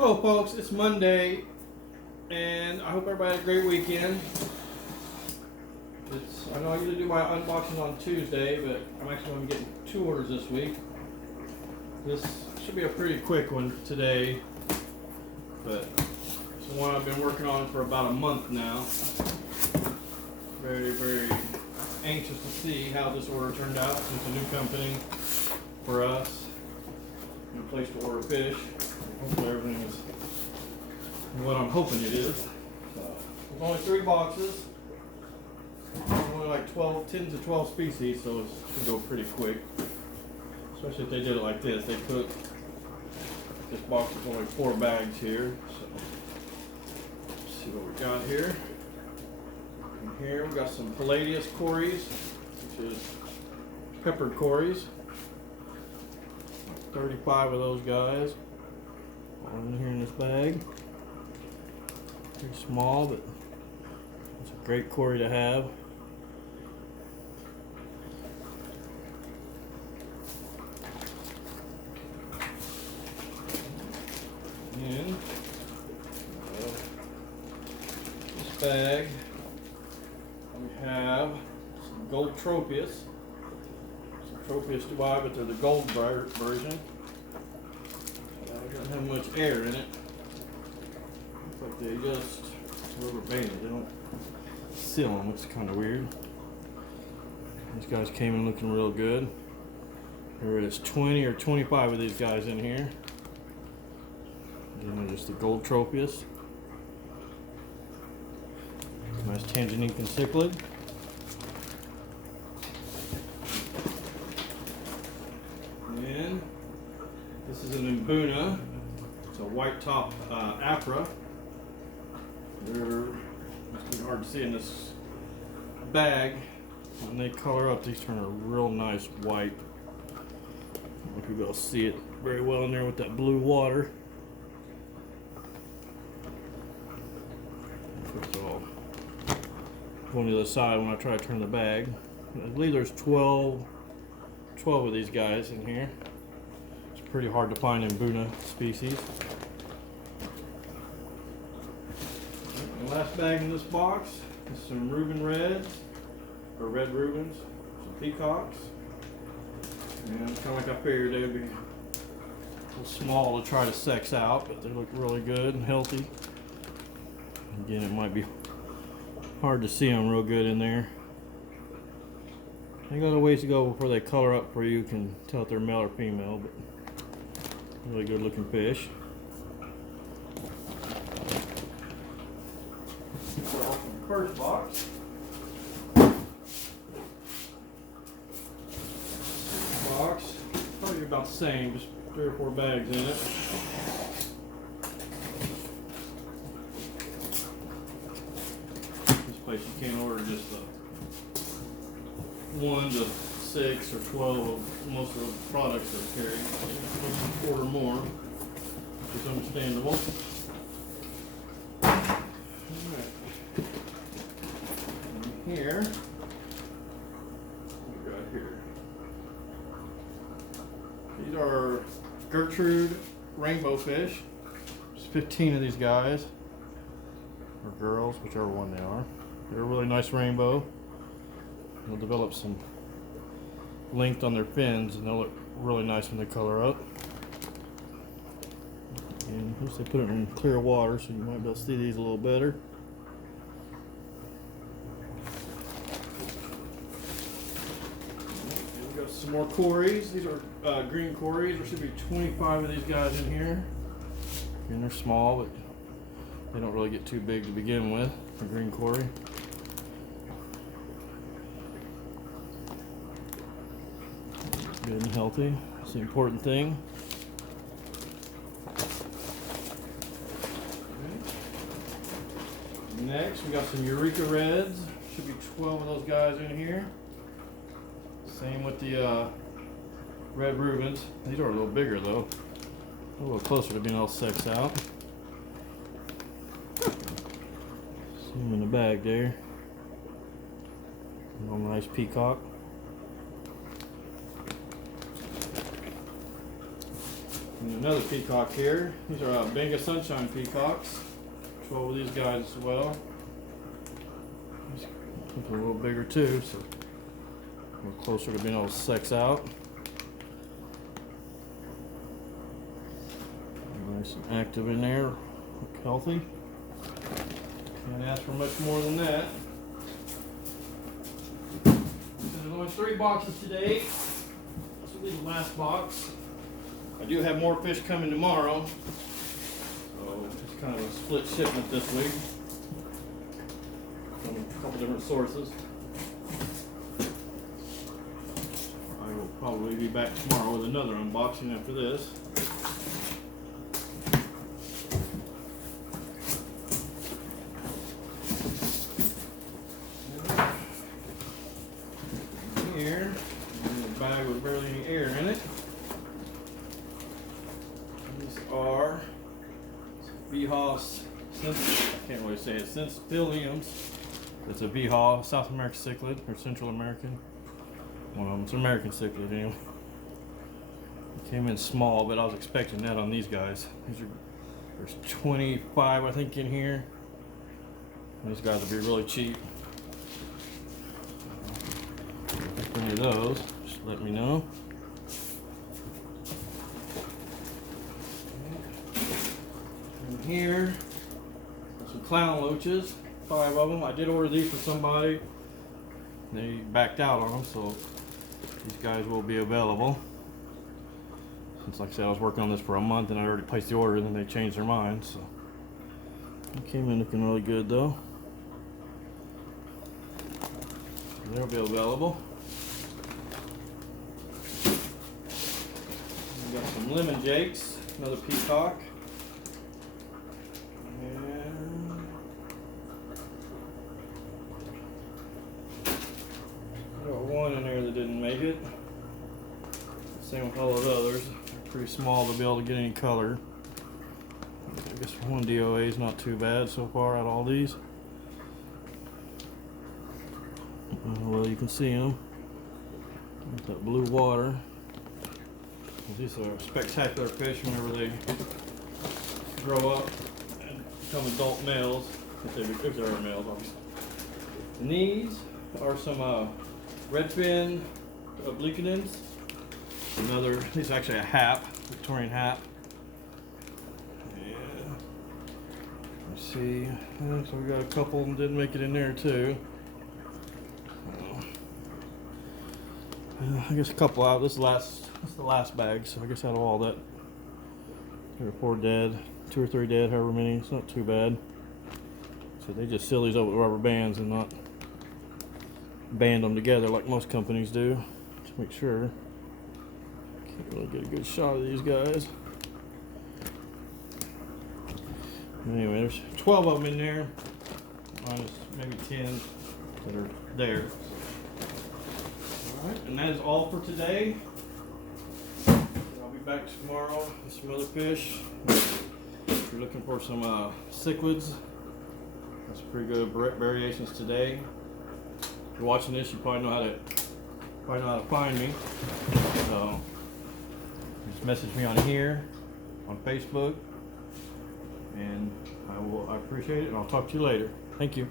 Hello folks, it's Monday and I hope everybody had a great weekend. I know I usually do my unboxing on Tuesday, but I'm actually going to be getting 2 orders this week. This should be a pretty quick one today, but it's one I've been working on for about a month now. Very, very anxious to see how this order turned out. It's a new company for us, new place to order fish. Hopefully everything is what I'm hoping it is. There's only 3 boxes. Only like 10 to 12 species, so it should go pretty quick. Especially if they did it like this. They put this box is only 4 bags here. So let's see what we got here. And here we got some Palladius Quarries, which is peppered Quarries. 35 of those guys. All in here in this bag. Pretty small, but it's a great quarry to have. And this bag we have some gold tropius. Some tropius duai, but they're the gold version. Don't have much air in it. Looks like they just rubber banded. They don't seal them, which is kind of weird. These guys came in looking real good. There is 20 or 25 of these guys in here. Again, they're just the gold tropius. Nice tangerine and cichlid. And this is an Mbuna. It's a white top Afra. Must be hard to see in this bag. When they color up, these turn a real nice white. I don't know if you'll be able to see it very well in there with that blue water. So, on the other side when I try to turn the bag. I believe there's 12 of these guys in here. Pretty hard to find in Mbuna species. The last bag in this box is some Eureka Reds, or red Rubens, some Peacocks. And kind of like I figured they'd be a little small to try to sex out, but they look really good and healthy. Again, it might be hard to see them real good in there. They got a ways to go before they color up for you can tell if they're male or female, but really good looking fish. First box. Box. Probably about the same, just 3 or 4 bags in it. This place you can't order just 1 to 6 or 12 of most of the products are carried. Order more, which is understandable. Alright. Here, what we got here? These are Gertrude rainbow fish. There's 15 of these guys, or girls, whichever one they are. They're a really nice rainbow. They'll develop some length on their fins and they'll look really nice when they color up. And of course they put it in clear water, so you might be able to see these a little better. And we got some more quarries. These are green quarries. There should be 25 of these guys in here. And they're small, but they don't really get too big to begin with. A green quarry. Good and healthy. It's the important thing. Next, we got some Eureka Reds. Should be 12 of those guys in here. Same with the red Rubens. These are a little bigger though. A little closer to being all sexed out. See them in the bag there. A nice peacock. And another peacock here. These are Vega sunshine peacocks. 12 of these guys as well. These look a little bigger too, so a little closer to being able to sex out. Nice and active in there, look healthy. Can't ask for much more than that. There's only 3 boxes today. This will be the last box. I do have more fish coming tomorrow, so it's kind of a split shipment this week from a couple different sources. I will probably be back tomorrow with another unboxing after this. Here, a bag with barely any air in it. These are Behaw, I can't really say it, Syncyphiums. It's a Behaw, South American cichlid, or Central American. Well, it's an American cichlid anyway. It came in small, but I was expecting that on these guys. There's 25, I think, in here. These guys will be really cheap. If any of those, just let me know. And here, some clown loaches, 5 of them. I did order these for somebody. They backed out on them, so these guys will be available. Since, like I said, I was working on this for a month and I already placed the order, and then they changed their mind. So it came in looking really good, though. They'll be available. We got some lemon jakes, another peacock. And got one in there that didn't make it. Same with all of the others. They're pretty small to be able to get any color. I guess one DOA is not too bad so far out of all these. Well, you can see them. With that blue water. These are spectacular fish whenever they grow up and become adult males. If they are males, obviously. And these are some redfin obliquidans. These are actually a hap, Victorian hap. Yeah. Let's see. So we got a couple that didn't make it in there too. I guess a couple out. This is the last bag, so I guess out of all that, 3 or 4 dead, 2 or 3 dead, however many. It's not too bad. So they just seal these up with rubber bands and not band them together like most companies do to make sure. Can't really get a good shot of these guys. Anyway, there's 12 of them in there, minus maybe 10 that are there. Alright, and that is all for today. I'll be back tomorrow with some other fish. If you're looking for some cichlids, that's pretty good variations today. If you're watching this, you probably know how to find me. So just message me on here, on Facebook, and I appreciate it, and I'll talk to you later. Thank you.